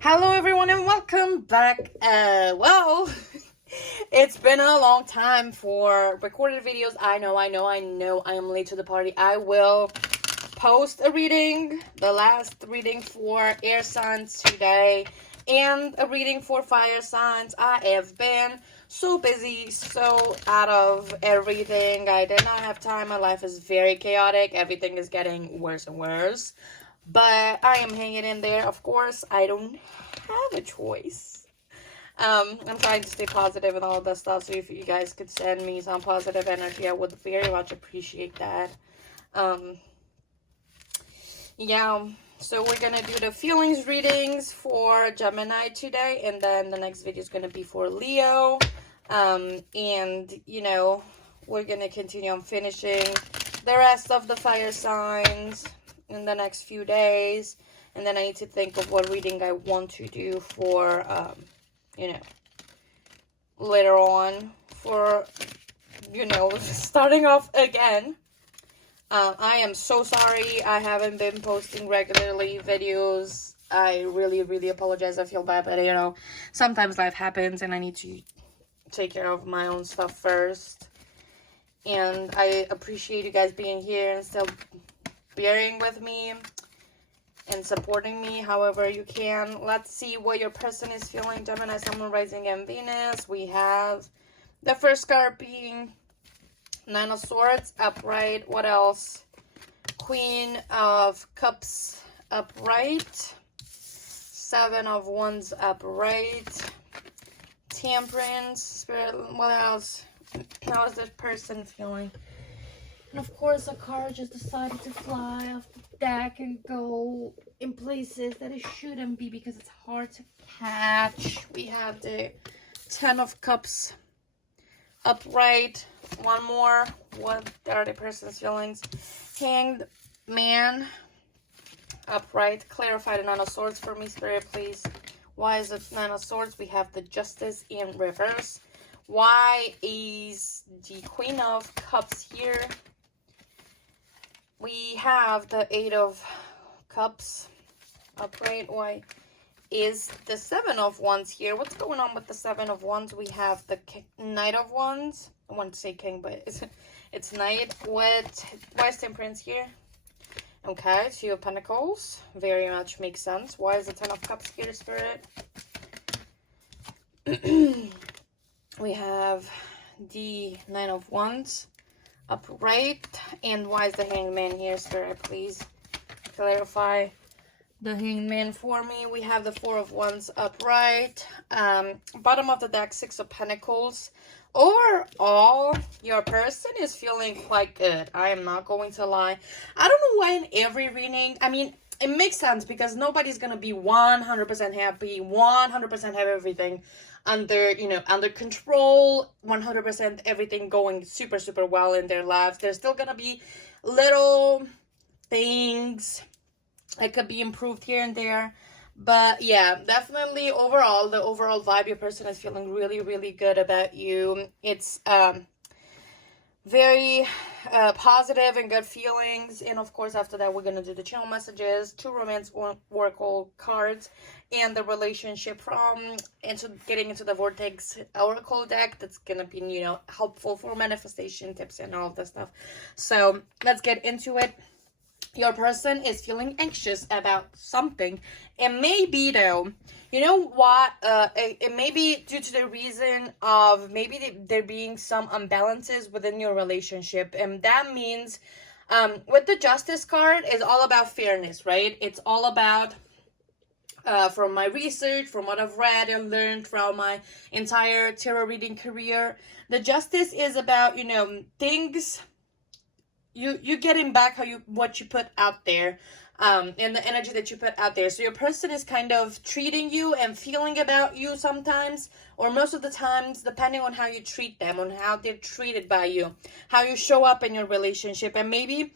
Hello everyone and welcome back. It's been a long time for recorded videos. I know I am late to the party. I will post a reading, the last reading for air signs today, and a reading for fire signs. I have been so busy, so out of everything. I did not have time. My life is very chaotic. Everything is getting worse and worse. But I am hanging in there. Of course, I don't have a choice. I'm trying to stay positive and all of that stuff. So if you guys could send me some positive energy, I would very much appreciate that. Yeah. So we're gonna do the feelings readings for Gemini today, and then the next video is gonna be for Leo. And we're gonna continue on finishing the rest of the fire signs in the next few days, and then I need to think of what reading I want to do for later on for starting off again. I am so sorry I haven't been posting regularly videos. I really apologize. I feel bad, but sometimes life happens and I need to take care of my own stuff first. And I appreciate you guys being here and still bearing with me and supporting me however you can. Let's see what your person is feeling. Gemini, Sun, Moon, Rising, and Venus. We have the first card being Nine of Swords upright. What else? Queen of Cups upright. Seven of Wands upright. Temperance. Spirit. What else? How is this person feeling? And of course, a card just decided to fly off the deck and go in places that it shouldn't be because it's hard to catch. We have the Ten of Cups upright. One more. What are the person's feelings? Hanged Man upright. Clarify the Nine of Swords for me, Spirit, please. Why is it Nine of Swords? We have the Justice in reverse. Why is the Queen of Cups here? We have the Eight of Cups upright. Why is the Seven of Wands here? What's going on with the Seven of Wands? We have the Knight of Wands. I want to say King, but it's Knight. Why is Temperance here? Okay, Two of Pentacles. Very much makes sense. Why is the Ten of Cups here, Spirit? We have the Nine of Wands upright. And why is the Hangman here, Spirit? Please clarify the Hangman for me. We have the Four of Wands upright. Bottom of the deck, Six of Pentacles. Overall, your person is feeling quite good. I am not going to lie. I don't know why in every reading, I mean, it makes sense because nobody's going to be 100% happy, 100% have everything under control, 100% everything going super well in their lives. There's still going to be little things that could be improved here and there. But yeah, definitely overall, the overall vibe, your person is feeling really good about you. It's very positive and good feelings. And of course, after that, we're going to do the channel messages, 2 romance oracle cards, and the relationship getting into the vortex oracle deck. That's going to be, helpful for manifestation tips and all of that stuff. So let's get into it. Your person is feeling anxious about something. It may be, though, you know what? It may be due to the reason of maybe there being some imbalances within your relationship. And that means with the Justice card, it's all about fairness, right? It's all about, from my research, from what I've read and learned from my entire tarot reading career, the Justice is about, things... You getting back what you put out there, and the energy that you put out there. So your person is kind of treating you and feeling about you sometimes, or most of the times, depending on how you treat them, on how they're treated by you, how you show up in your relationship. And maybe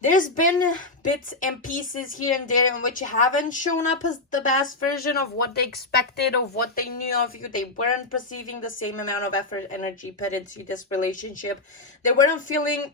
there's been bits and pieces here and there in which you haven't shown up as the best version of what they expected, of what they knew of you. They weren't perceiving the same amount of effort, energy put into this relationship. They weren't feeling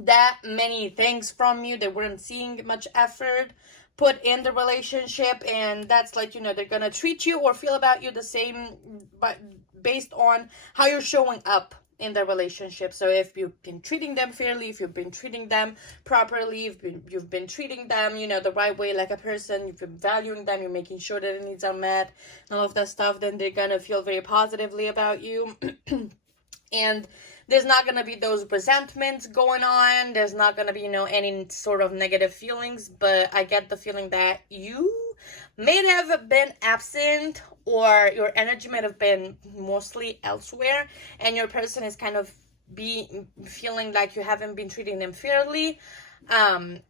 that many things from you. They weren't seeing much effort put in the relationship, and that's like, they're gonna treat you or feel about you the same, but based on how you're showing up in the relationship. So if you've been treating them fairly, if you've been treating them properly, you've been treating them, the right way, like a person, you've been valuing them, you're making sure that their needs are met, and all of that stuff, then they're gonna feel very positively about you. And there's not going to be those resentments going on. There's not going to be, any sort of negative feelings. But I get the feeling that you may have been absent, or your energy might have been mostly elsewhere. And your person is kind of feeling like you haven't been treating them fairly. And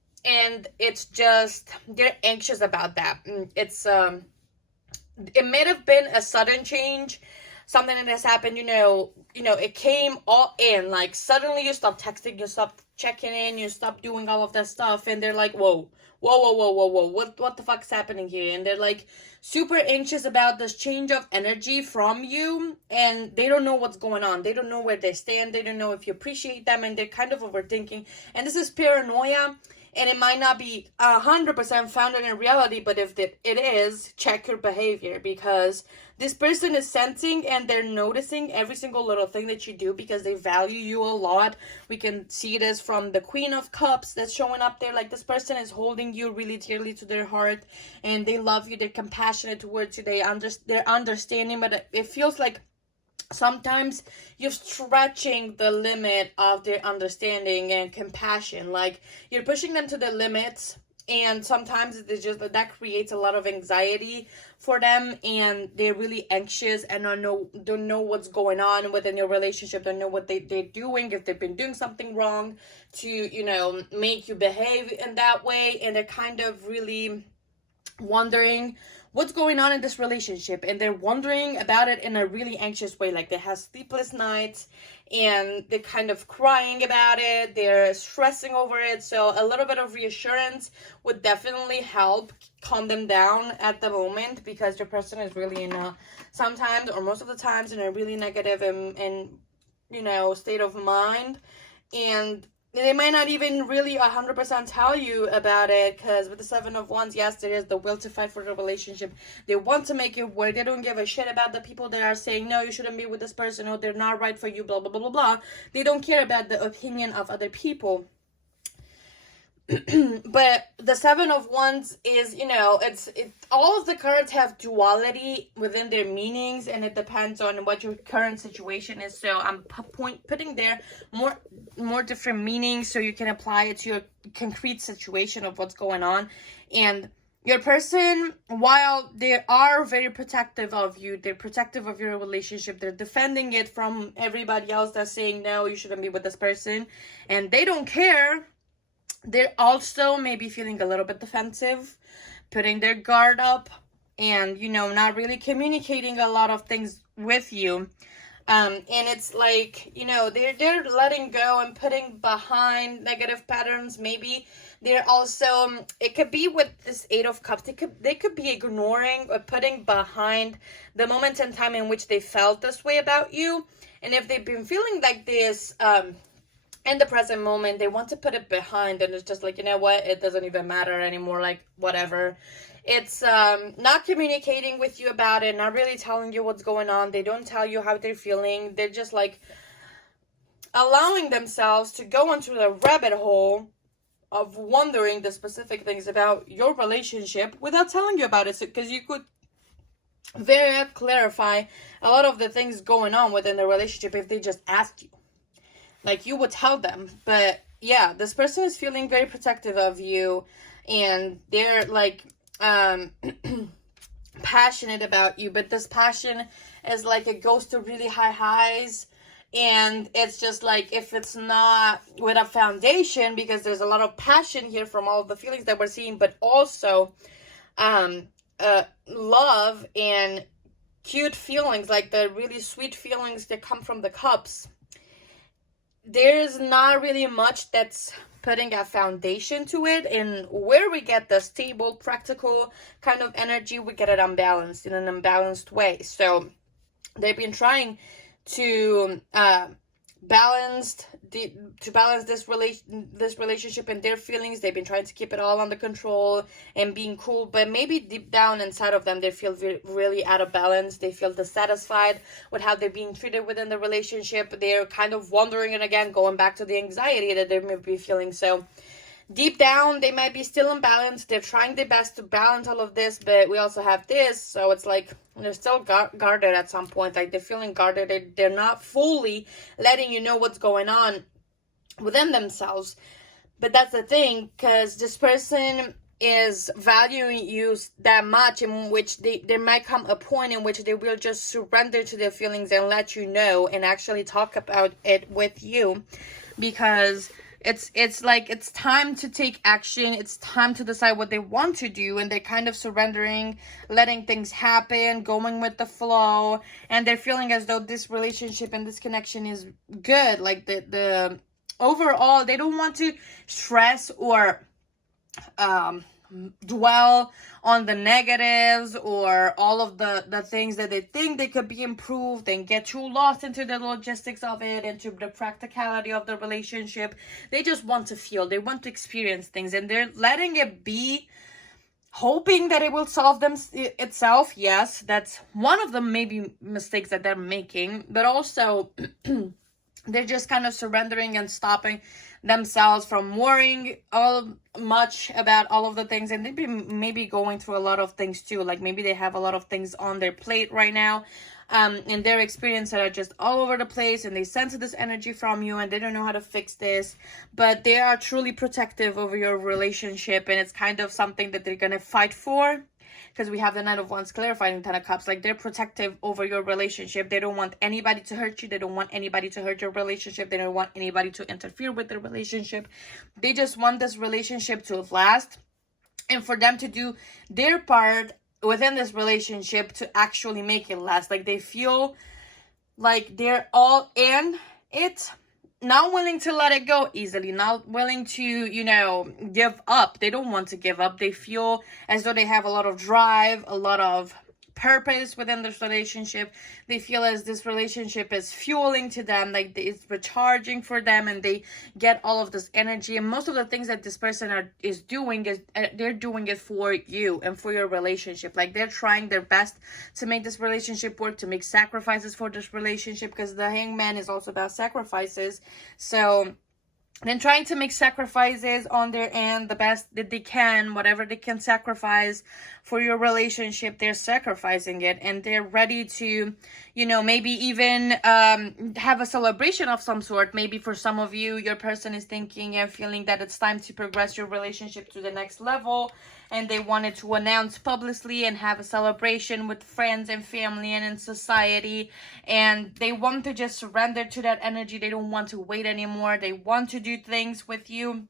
it's just, they're anxious about that. It may have been a sudden change. Something that has happened, it came all in, like suddenly you stop texting, you stop checking in, you stop doing all of that stuff, and they're like, whoa, what the fuck's happening here? And they're like super anxious about this change of energy from you, and they don't know what's going on. They don't know where they stand. They don't know if you appreciate them, and they're kind of overthinking. And this is paranoia. And it might not be 100% founded in reality, but if it is, check your behavior, because this person is sensing and they're noticing every single little thing that you do, because they value you a lot. We can see this from the Queen of Cups that's showing up there. Like, this person is holding you really dearly to their heart, and they love you. They're compassionate towards you. They're understanding, but it feels like sometimes you're stretching the limit of their understanding and compassion. Like, you're pushing them to the limits, and sometimes it's just that creates a lot of anxiety for them, and they're really anxious and don't know what's going on within your relationship, don't know what they're doing, if they've been doing something wrong to make you behave in that way. And they're kind of really wondering what's going on in this relationship, and they're wondering about it in a really anxious way. Like, they have sleepless nights, and they're kind of crying about it, they're stressing over it. So a little bit of reassurance would definitely help calm them down at the moment, because your person is really in a, sometimes or most of the times, in a really negative and state of mind. And they might not even really 100% tell you about it, because with the Seven of Wands, yes, there is the will to fight for the relationship. They want to make it work. They don't give a shit about the people that are saying, no, you shouldn't be with this person, or they're not right for you, blah, blah, blah, blah, blah. They don't care about the opinion of other people. But the Seven of Wands is, all of the cards have duality within their meanings, and it depends on what your current situation is. So I'm putting there more different meanings, so you can apply it to your concrete situation of what's going on. And your person, while they are very protective of you, they're protective of your relationship, they're defending it from everybody else that's saying, no, you shouldn't be with this person, and they don't care. They're also maybe feeling a little bit defensive, putting their guard up, and, not really communicating a lot of things with you. And it's like, they're letting go and putting behind negative patterns. Maybe they're also, it could be with this Eight of Cups, they could be ignoring or putting behind the moment in time in which they felt this way about you. And if they've been feeling like this, in the present moment, they want to put it behind, and it's just like, what, it doesn't even matter anymore, like, whatever. It's not communicating with you about it, not really telling you what's going on. They don't tell you how they're feeling. They're just like allowing themselves to go into the rabbit hole of wondering the specific things about your relationship without telling you about it, because you could very well clarify a lot of the things going on within the relationship if they just asked you. Like, you would tell them. But yeah, this person is feeling very protective of you, and they're like passionate about you. But this passion is like, it goes to really high highs, and it's just like, if it's not with a foundation, because there's a lot of passion here from all of the feelings that we're seeing, but also love and cute feelings, like the really sweet feelings that come from the cups. There's not really much that's putting a foundation to it, and where we get the stable, practical kind of energy, we get it unbalanced, in an unbalanced way. So they've been trying to to balance this relationship and their feelings. They've been trying to keep it all under control and being cool, but maybe deep down inside of them, they feel really out of balance. They feel dissatisfied with how they're being treated within the relationship. They're kind of wondering, and again, going back to the anxiety that they may be feeling. So deep down, they might be still imbalanced. They're trying their best to balance all of this, but we also have this. So it's like they're still guarded at some point. Like they're feeling guarded. They're not fully letting you know what's going on within themselves. But that's the thing, because this person is valuing you that much, in which there might come a point in which they will just surrender to their feelings and let you know and actually talk about it with you, because it's like it's time to take action. It's time to decide what they want to do, and they're kind of surrendering, letting things happen, going with the flow, and they're feeling as though this relationship and this connection is good. Like the overall, they don't want to stress or dwell on the negatives or all of the things that they think they could be improved, and get too lost into the logistics of it, into the practicality of the relationship. They just want to feel, they want to experience things, and they're letting it be, hoping that it will solve itself. Yes, that's one of the maybe mistakes that they're making, but also they're just kind of surrendering and stopping themselves from worrying much about all of the things. And they've been maybe going through a lot of things too. Like maybe they have a lot of things on their plate right now, and their experiences are just all over the place, and they sense this energy from you, and they don't know how to fix this, but they are truly protective over your relationship, and it's kind of something that they're gonna fight for. Because we have the Knight of Wands clarifying 10 of Cups. Like they're protective over your relationship. They don't want anybody to hurt you. They don't want anybody to hurt your relationship. They don't want anybody to interfere with the relationship. They just want this relationship to last, and for them to do their part within this relationship to actually make it last. Like they feel like they're all in it, not willing to let it go easily, not willing to, give up. They don't want to give up. They feel as though they have a lot of drive, a lot of purpose within this relationship. They feel as this relationship is fueling to them, like it's recharging for them, and they get all of this energy. And most of the things that this person is doing is they're doing it for you and for your relationship. Like they're trying their best to make this relationship work, to make sacrifices for this relationship, because the Hangman is also about sacrifices. So then trying to make sacrifices on their end, the best that they can, whatever they can sacrifice for your relationship, they're sacrificing it, and they're ready to, maybe even have a celebration of some sort. Maybe for some of you, your person is thinking and feeling that it's time to progress your relationship to the next level, and they wanted to announce publicly and have a celebration with friends and family and in society, and they want to just surrender to that energy. They don't want to wait anymore. They want to do things with you,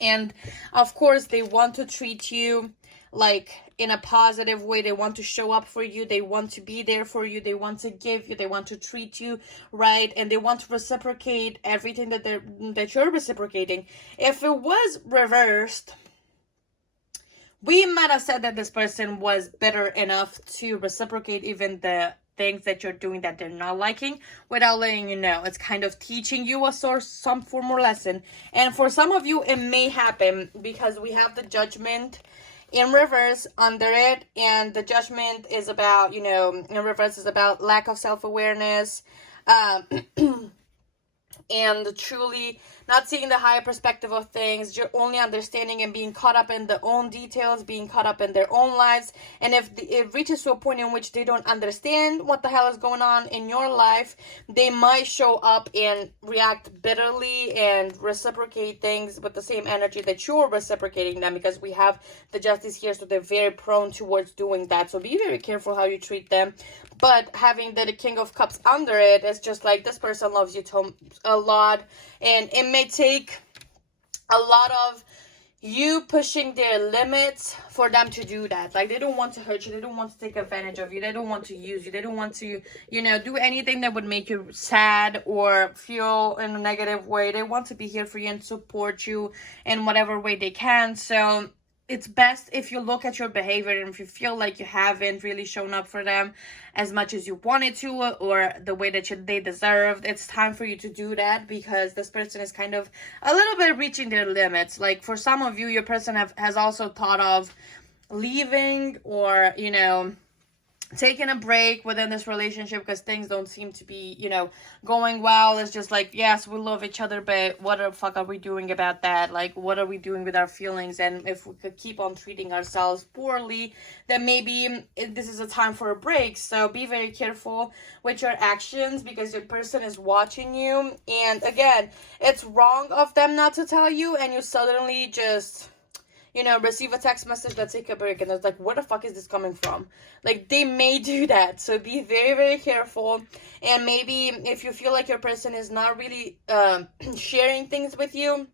and of course they want to treat you like in a positive way. They want to show up for you. They want to be there for you. They want to give you. They want to treat you right, and they want to reciprocate everything that you're reciprocating. If it was reversed, we might have said that this person was better enough to reciprocate even the things that you're doing that they're not liking, without letting you know. It's kind of teaching you some form or lesson. And for some of you, it may happen, because we have the Judgment in reverse under it, and the Judgment is about, in reverse is about lack of self-awareness, and truly not seeing the higher perspective of things. You're only understanding and being caught up in their own details, being caught up in their own lives. And if it reaches to a point in which they don't understand what the hell is going on in your life, they might show up and react bitterly and reciprocate things with the same energy that you're reciprocating them, because we have the Justice here, so they're very prone towards doing that. So be very careful how you treat them. But having the King of Cups under it is just like, this person loves you a lot, and it may take a lot of you pushing their limits for them to do that. Like they don't want to hurt you, they don't want to take advantage of you, they don't want to use you, they don't want to do anything that would make you sad or feel in a negative way. They want to be here for you and support you in whatever way they can. So it's best if you look at your behavior, and if you feel like you haven't really shown up for them as much as you wanted to, or the way that they deserved, it's time for you to do that, because this person is kind of a little bit reaching their limits. Like, for some of you, your person has also thought of leaving, or, you know, taking a break within this relationship because things don't seem to be, you know, going well. It's just like, yes, we love each other, but what the fuck are we doing about that? Like, what are we doing with our feelings? And if we could keep on treating ourselves poorly, then maybe this is a time for a break. So be very careful with your actions, because your person is watching you. And again, it's wrong of them not to tell you, and you suddenly just, you know, receive a text message that take a break, and it's like, where the fuck is this coming from? Like, they may do that, so be very, very careful. And maybe if you feel like your person is not really sharing things with you,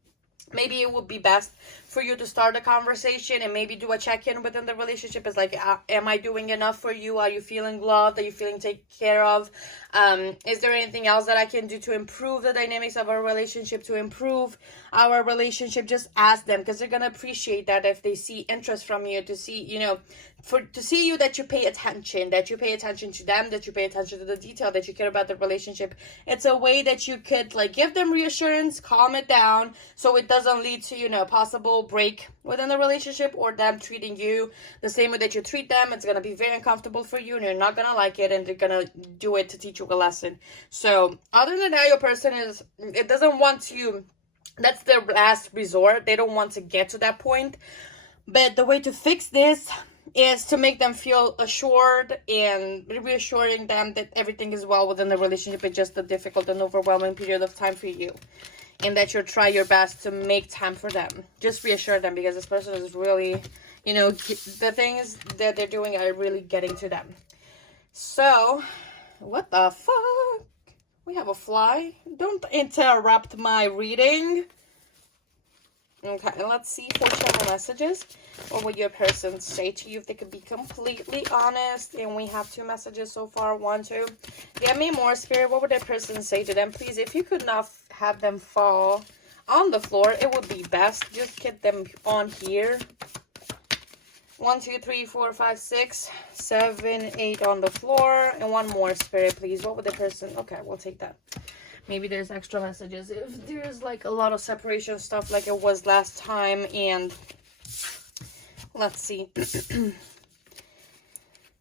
maybe it would be best for you to start a conversation and maybe do a check-in within the relationship. It's like, am I doing enough for you? Are you feeling loved? Are you feeling taken care of? Is there anything else that I can do to improve the dynamics of our relationship, to improve our relationship? Just ask them, because they're going to appreciate that if they see interest from you, to see, you know, to see you, that you pay attention to them, that you pay attention to the detail, that you care about the relationship. It's a way that you could, like, give them reassurance, calm it down, so it doesn't lead to, you know, possible break within the relationship, or them treating you the same way that you treat them. It's going to be very uncomfortable for you, and you're not going to like it, and they're going to do it to teach you a lesson. So other than that, your person it doesn't want to, that's their last resort. They don't want to get to that point. But the way to fix this is to make them feel assured and reassuring them that everything is well within the relationship. It's just a difficult and overwhelming period of time for you, and that you'll try your best to make time for them. Just reassure them, because this person is really, you know, the things that they're doing are really getting to them. So, what the fuck? We have a fly. Don't interrupt my reading. Okay, let's see for channel messages. What would your person say to you if they could be completely honest? And we have 2 messages so far. 1, 2. Give me more, Spirit. What would their person say to them? Please, if you could not have them fall on the floor, it would be best. Just get them on here. 1, 2, 3, 4, 5, 6, 7, 8 on the floor. And 1 more, Spirit, please. What would the person... Okay, we'll take that. Maybe there's extra messages. If there's like a lot of separation stuff like it was last time. And let's see.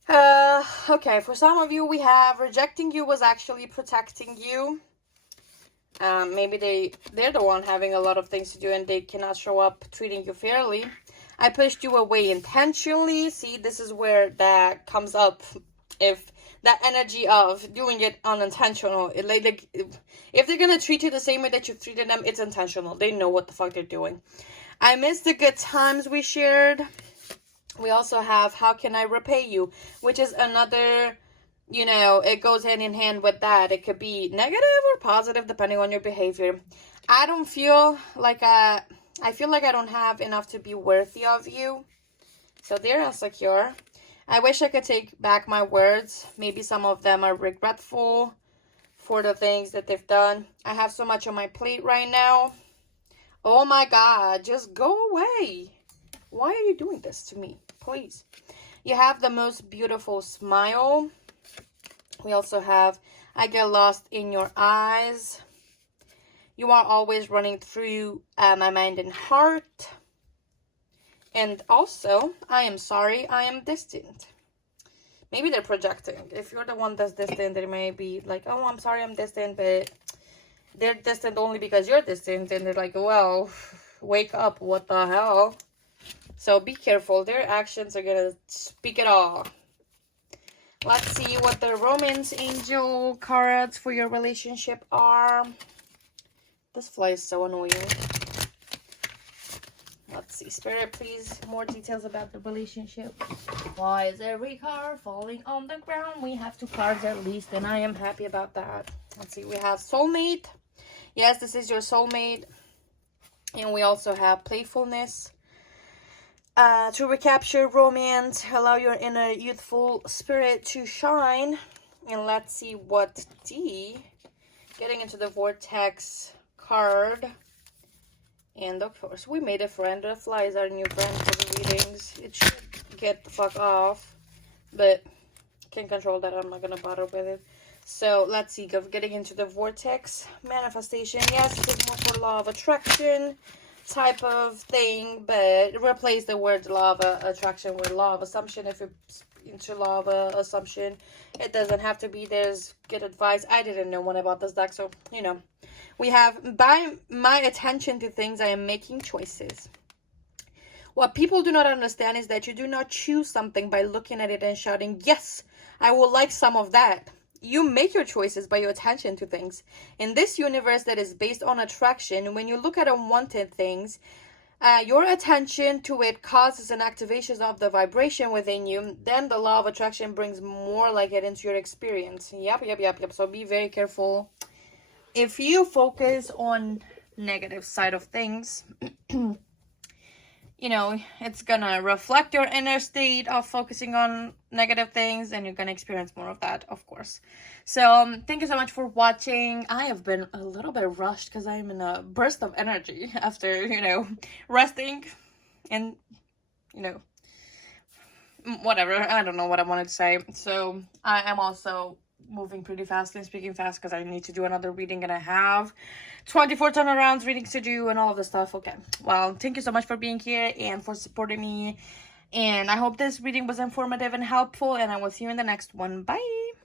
Okay, for some of you, we have rejecting you was actually protecting you. Maybe they're the one having a lot of things to do, and they cannot show up treating you fairly. I pushed you away intentionally. See, this is where that comes up. If that energy of doing it unintentional, like if they're gonna treat you the same way that you've treated them, it's intentional. They know what the fuck they're doing. I miss the good times we shared. We also have how can I repay you, which is another, you know, it goes hand in hand with that. It could be negative or positive depending on your behavior. I don't feel like I feel like I don't have enough to be worthy of you. So they're insecure. I wish I could take back my words. Maybe some of them are regretful for the things that they've done. I have so much on my plate right now. Oh my God, just go away. Why are you doing this to me? Please. You have the most beautiful smile. We also have, I get lost in your eyes. You are always running through my mind and heart. And also, I am sorry, I am distant. Maybe they're projecting. If you're the one that's distant, they may be like, oh, I'm sorry, I'm distant. But they're distant only because you're distant. And they're like, well, wake up, what the hell? So be careful. Their actions are going to speak it all. Let's see what the romance angel cards for your relationship are. This fly is so annoying. Let's see. Spirit, please. More details about the relationship. Why is every card falling on the ground? We have 2 cards at least, and I am happy about that. Let's see. We have soulmate. Yes, this is your soulmate. And we also have playfulness. To recapture romance, allow your inner youthful spirit to shine. And let's see what getting into the vortex card. And of course, we made a friend. The fly is our new friend for the readings. It should get the fuck off, but can't control that. I'm not gonna bother with it. So let's see, getting into the vortex manifestation. Yes, it is more for law of attraction type of thing, but replace the word law of attraction with law of assumption if it's into law of assumption. It doesn't have to be. There's good advice. I didn't know one about this deck, so you know. We have, by my attention to things, I am making choices. What people do not understand is that you do not choose something by looking at it and shouting, yes, I will like some of that. You make your choices by your attention to things. In this universe that is based on attraction, when you look at unwanted things, your attention to it causes an activation of the vibration within you. Then the law of attraction brings more like it into your experience. Yep. So be very careful. If you focus on negative side of things, you know, it's gonna reflect your inner state of focusing on negative things, and you're gonna experience more of that, of course. So thank you so much for watching. I have been a little bit rushed because I'm in a burst of energy after, you know, resting and, you know, whatever. I don't know what I wanted to say. So I am also moving pretty fast and speaking fast because I need to do another reading, and I have 24 turnarounds readings to do and all of this stuff. Okay, well, thank you so much for being here and for supporting me, and I hope this reading was informative and helpful, and I will see you in the next one. Bye.